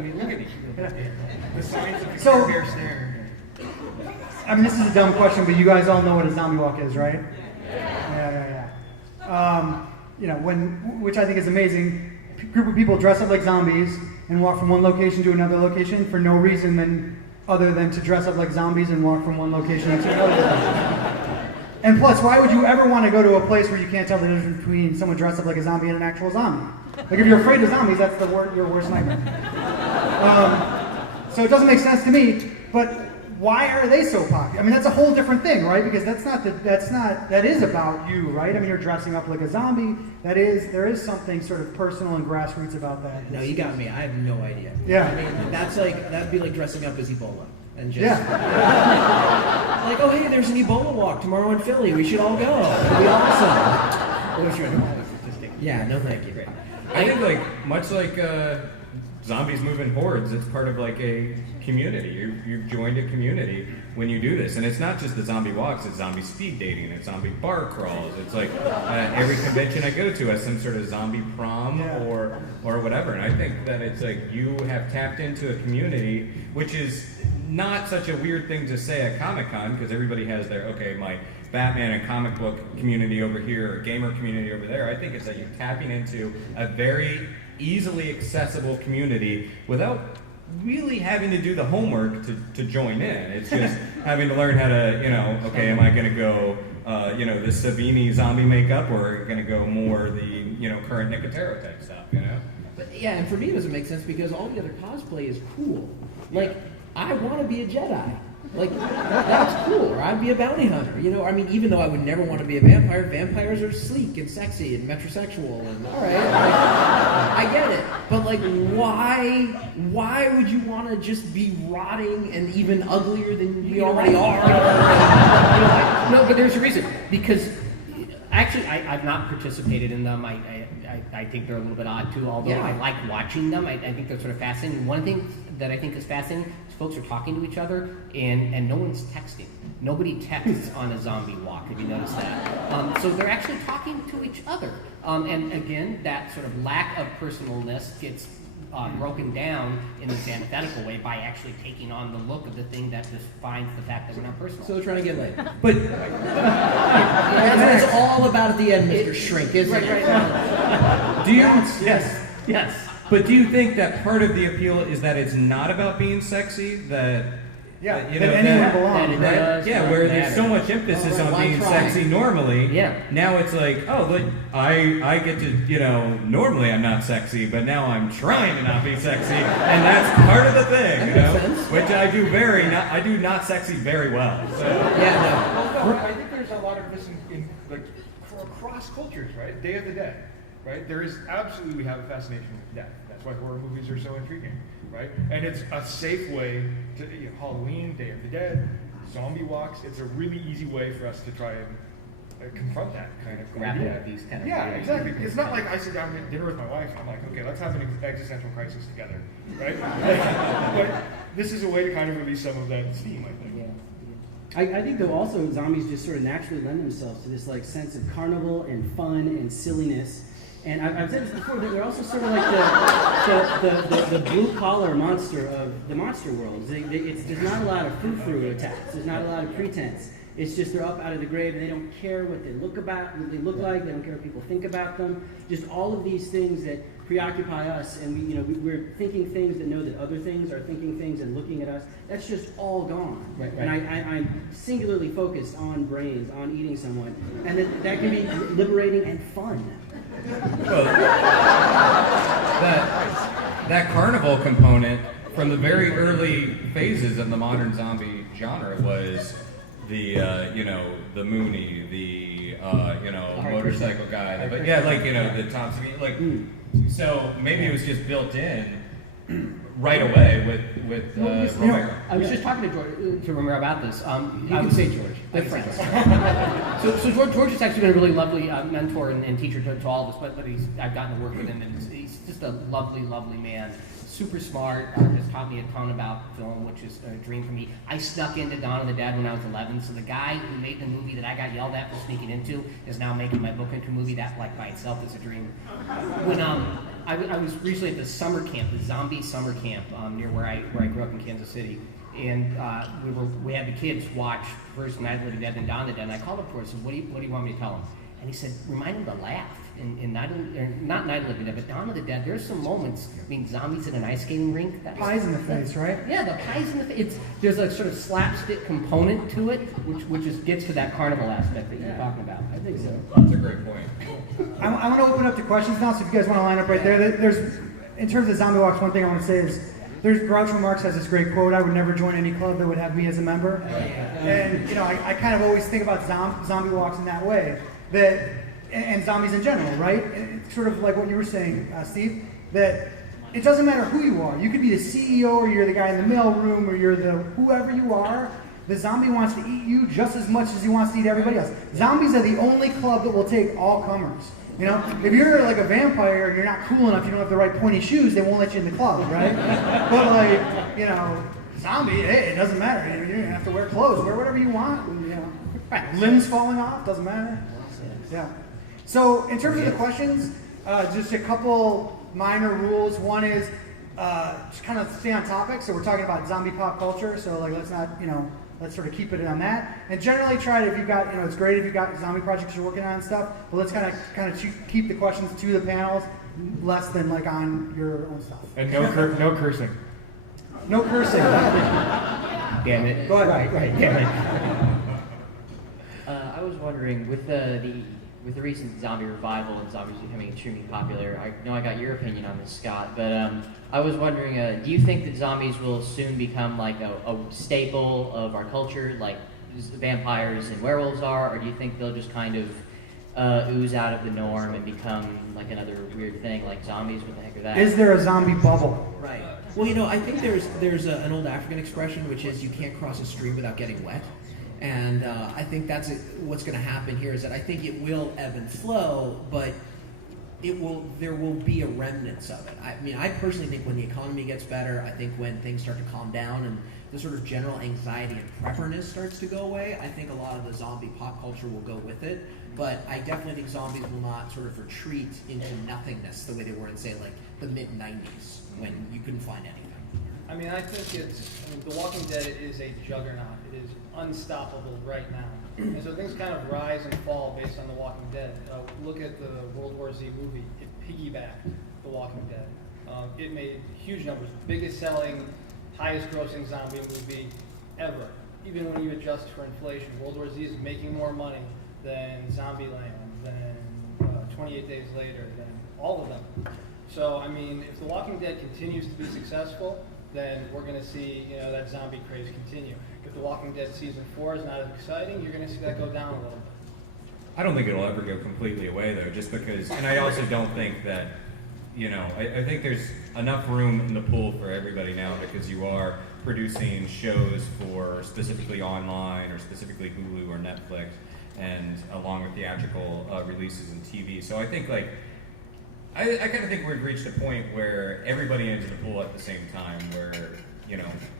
I mean, look at the signs of the So- Care Bear stare. I mean, this is a dumb question, but you guys all know what a zombie walk is, right? Yeah. Which I think is amazing. Group of people dress up like zombies and walk from one location to another location for no reason other than to dress up like zombies and walk from one location to another location. And plus, why would you ever want to go to a place where you can't tell the difference between someone dressed up like a zombie and an actual zombie? Like, if you're afraid of zombies, that's your worst nightmare. So it doesn't make sense to me, but why are they so popular? I mean, that's a whole different thing, right? Because that is about you, right? I mean, you're dressing up like a zombie. There is something sort of personal and grassroots about that. No, you got me. I have no idea. Yeah. I mean, that'd be like dressing up as Ebola. And just, Yeah. like, oh, hey, there's an Ebola walk tomorrow in Philly. We should all go. It'll be awesome. What was your statistic? Yeah, no thank you. I think much like zombies move in hordes, it's part of like a community. You've joined a community when you do this, and it's not just the zombie walks. It's zombie speed dating. It's zombie bar crawls. It's like every convention I go to has some sort of zombie prom or whatever. And I think that it's like you have tapped into a community, which is not such a weird thing to say at Comic-Con, because everybody has my Batman and comic book community over here, or gamer community over there. I think it's that you're tapping into a very easily accessible community without really having to do the homework to join in. It's just having to learn how to, am I going to go, the Savini zombie makeup, or going to go more the, current Nicotero type stuff, But yeah, and for me it doesn't make sense because all the other cosplay is cool. Like, I want to be a Jedi. Like, that's cool. Or I'd be a bounty hunter. I mean, even though I would never want to be a vampire, vampires are sleek and sexy and metrosexual and all right. I get it. But like, why would you want to just be rotting and even uglier than we already are? No, but there's a reason. Because actually, I've not participated in them. I think they're a little bit odd too, although I like watching them. I think they're sort of fascinating. One thing that I think is fascinating is folks are talking to each other and no one's texting. Nobody texts on a zombie walk, if you notice that. So they're actually talking to each other. And again, that sort of lack of personalness gets broken down in this antithetical way by actually taking on the look of the thing that defines the fact that we're not personal. So they're trying to get laid. But that's what it's all about at the end, Mr. Shrink, isn't it? Right. Do you? Yes. But do you think that part of the appeal is that it's not about being sexy? That anyone belongs, that right? does where there's matter. so much emphasis on Why being try? sexy normally. Yeah. Now it's like, I get to, normally I'm not sexy, but now I'm trying to not be sexy, and that's part of the thing, That makes sense. which I do not sexy very well. So. Yeah, Well, no, I think there's a lot of this in across cultures, right? Day of the Dead, right? There is absolutely, we have a fascination with death. That's why horror movies are so intriguing, right? And it's a safe way to, Halloween, Day of the Dead, zombie walks. It's a really easy way for us to try and confront that kind of Grapple idea. with these kind of Yeah, theories. exactly. It's not like I sit down at dinner with my wife and I'm like, okay, let's have an existential crisis together, right? But this is a way to kind of release some of that steam, I think. I think though also zombies just sort of naturally lend themselves to this like sense of carnival and fun and silliness. And I've said this before, that they're also sort of like the blue collar monster of the monster world. There's not a lot of frou-frou attacks. There's not a lot of pretense. It's just they're up out of the grave and they don't care what they look like. They don't care what people think about them. Just all of these things that preoccupy us, and we're thinking things that know that other things are thinking things and looking at us. That's just all gone. Right. And I'm singularly focused on brains, on eating someone, and that can be liberating and fun. Well, that carnival component from the very early phases of the modern zombie genre was the the Mooney, the motorcycle guy, but the Tom Savini, so maybe it was just built in right away with Romero. I was just talking to Romero about this. You can say George. They're friends. so George has actually been a really lovely mentor and teacher to all of us, but I've gotten to work with him, and he's just a lovely, lovely man. super smart, has taught me a ton about film, which is a dream for me. I snuck into Dawn of the Dead when I was 11, so the guy who made the movie that I got yelled at for sneaking into is now making my book into a movie. That, like, by itself is a dream. When I was recently at the summer camp, the zombie summer camp near where I grew up in Kansas City, and we had the kids watch first Night of the Living Dead, then Dawn of the Dead, and I called up to him and said, what do you want me to tell them? And he said, remind him to laugh. In not Night of the Living Dead, but Dawn of the Dead, there's some moments, zombies in an ice skating rink. Pies in the face, right? Yeah, the pies in the face. There's a sort of slapstick component to it, which gets to that carnival aspect that you're talking about. I think so. That's a great point. I want to open up to questions now, so if you guys want to line up right there. There's, in terms of Zombie Walks, one thing I want to say is, Groucho Marx has this great quote, I would never join any club that would have me as a member. And, I kind of always think about zombie walks in that way, and zombies in general, right? And it's sort of like what you were saying, Steve, that it doesn't matter who you are. You could be the CEO, or you're the guy in the mailroom, or you're the whoever you are. The zombie wants to eat you just as much as he wants to eat everybody else. Zombies are the only club that will take all comers. If you're like a vampire and you're not cool enough, you don't have the right pointy shoes, they won't let you in the club, right? But zombie, hey, it doesn't matter. You don't have to wear clothes. Wear whatever you want. Limbs falling off, doesn't matter. Yeah. So in terms of the questions, just a couple minor rules. One is just kind of stay on topic. So we're talking about zombie pop culture. So let's not, let's sort of keep it on that. And generally try to, if you've got, it's great if you've got zombie projects you're working on and stuff, but let's kind of keep the questions to the panels, less than on your own stuff. And no cursing. No cursing. Damn it. Go ahead. Right, damn it. I was wondering, with the recent zombie revival and zombies becoming extremely popular, I know I got your opinion on this, Scott, but I was wondering, do you think that zombies will soon become like a staple of our culture, like vampires and werewolves are, or do you think they'll just kind of ooze out of the norm and become like another weird thing, like zombies? What the heck are that? Is there a zombie bubble? Right. Well, I think there's an old African expression, which is you can't cross a stream without getting wet. And I think that's what's going to happen here, is that I think it will ebb and flow, but there will be a remnants of it. I personally think when the economy gets better, I think when things start to calm down and the sort of general anxiety and prepperness starts to go away, I think a lot of the zombie pop culture will go with it. But I definitely think zombies will not sort of retreat into nothingness the way they were in, say, like the mid-90s when you couldn't find anything. I think The Walking Dead is a juggernaut. It is unstoppable right now. And so things kind of rise and fall based on The Walking Dead. Look at the World War Z movie. It piggybacked The Walking Dead. It made huge numbers. Biggest selling, highest grossing zombie movie ever. Even when you adjust for inflation. World War Z is making more money than Zombieland, than 28 Days Later, than all of them. So, if The Walking Dead continues to be successful, then we're going to see, that zombie craze continue. If The Walking Dead season 4 is not as exciting, you're going to see that go down a little bit. I don't think it'll ever go completely away, though, just because, and I also don't think that, I think there's enough room in the pool for everybody now, because you are producing shows for specifically online or specifically Hulu or Netflix, and along with theatrical releases and TV. So I think, I kind of think we've reached a point where everybody enters the pool at the same time, where,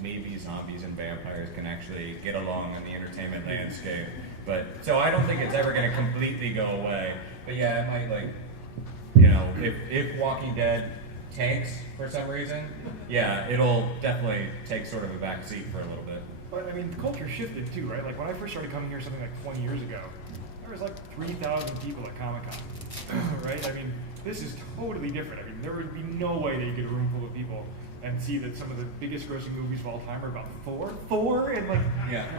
maybe zombies and vampires can actually get along on the entertainment landscape. But, so I don't think it's ever going to completely go away. But yeah, it might, if Walking Dead tanks for some reason, yeah, it'll definitely take sort of a back seat for a little bit. But the culture shifted too, right? Like when I first started coming here something like 20 years ago, there was 3,000 people at Comic-Con, right? This is totally different. There would be no way that you get a room full of people and see that some of the biggest grossing movies of all time are about Thor and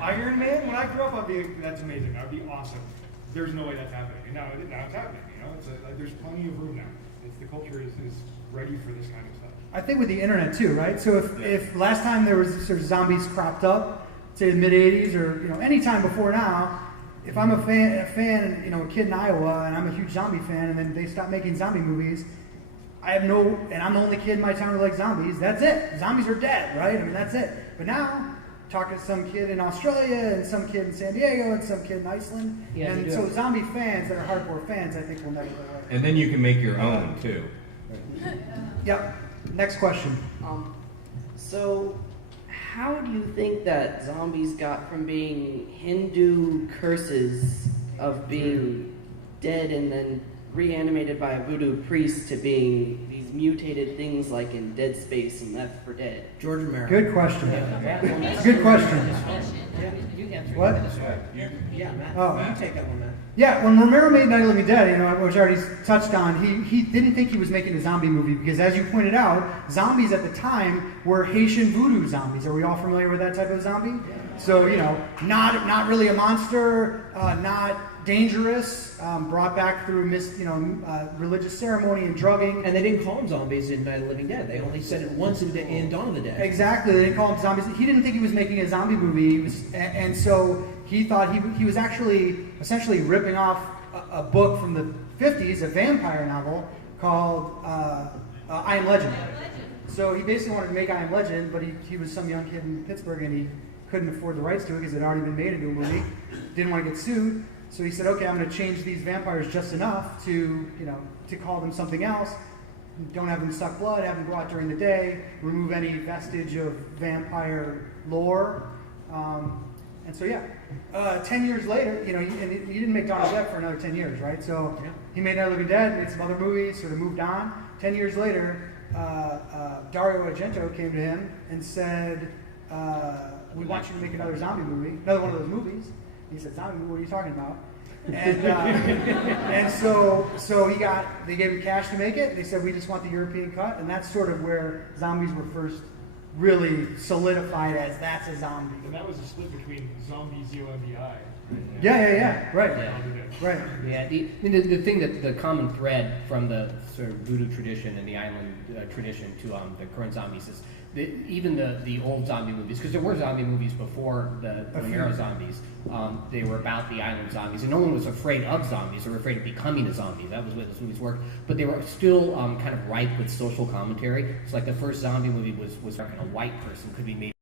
Iron Man. When I grew up, I'd be that's amazing. That would be awesome. There's no way that's happening. And now it's happening. There's plenty of room now. The culture is ready for this kind of stuff. I think with the internet too, right? So if last time there was sort of zombies cropped up, say the mid '80s or any time before now, if I'm a fan, a kid in Iowa, and I'm a huge zombie fan, and then they stop making zombie movies, and I'm the only kid in my town who likes zombies. That's it. Zombies are dead, right? That's it. But now, talking to some kid in Australia, and some kid in San Diego, and some kid in Iceland, and so zombie fans that are hardcore fans, I think will never go away. And then you can make your own too. Yep. Next question. So, how do you think that zombies got from being Hindu curses of being dead and then reanimated by a voodoo priest to being these mutated things like in Dead Space and Left 4 Dead? George Romero. Good question. Good question. You answer. What? Yeah, Matt. Oh. You take that one, Matt. Yeah, when Romero made Night of the Living Dead, which I already touched on, he didn't think he was making a zombie movie because, as you pointed out, zombies at the time were Haitian voodoo zombies. Are we all familiar with that type of zombie? So, not really a monster, not dangerous, brought back through religious ceremony and drugging. And they didn't call them zombies in Night of the Living Dead. They only said it once in Dawn of the Dead. Exactly, they didn't call them zombies. He didn't think he was making a zombie movie, and so he thought he was actually essentially ripping off a book from the 50s, a vampire novel called I Am Legend. So he basically wanted to make I Am Legend, but he was some young kid in Pittsburgh and he couldn't afford the rights to it because it had already been made into a movie. Didn't want to get sued, so he said, "Okay, I'm going to change these vampires just enough to call them something else. Don't have them suck blood, have them go out during the day, remove any vestige of vampire lore." And so, 10 years later, he didn't make Dawn of the Dead for another 10 years, right? So he made Night of the Living Dead, made some other movies, sort of moved on. 10 years later, Dario Argento came to him and said, "We want you to make another zombie movie, another one of those movies." He said, "Zombie movie? What are you talking about?" And so they gave him cash to make it. They said, "We just want the European cut," and that's sort of where zombies were first really solidified as that's a zombie. And that was a split between zombie, ZOMBI. Yeah, right. Yeah. Right. Yeah, the thing that the common thread from the sort of voodoo tradition and the island tradition to the current zombies is even the old zombie movies, because there were zombie movies before the Romero zombies. They were about the island zombies, and no one was afraid of zombies. They were afraid of becoming a zombie. That was the way those movies worked. But they were still kind of ripe with social commentary. It's like the first zombie movie was a white person could be made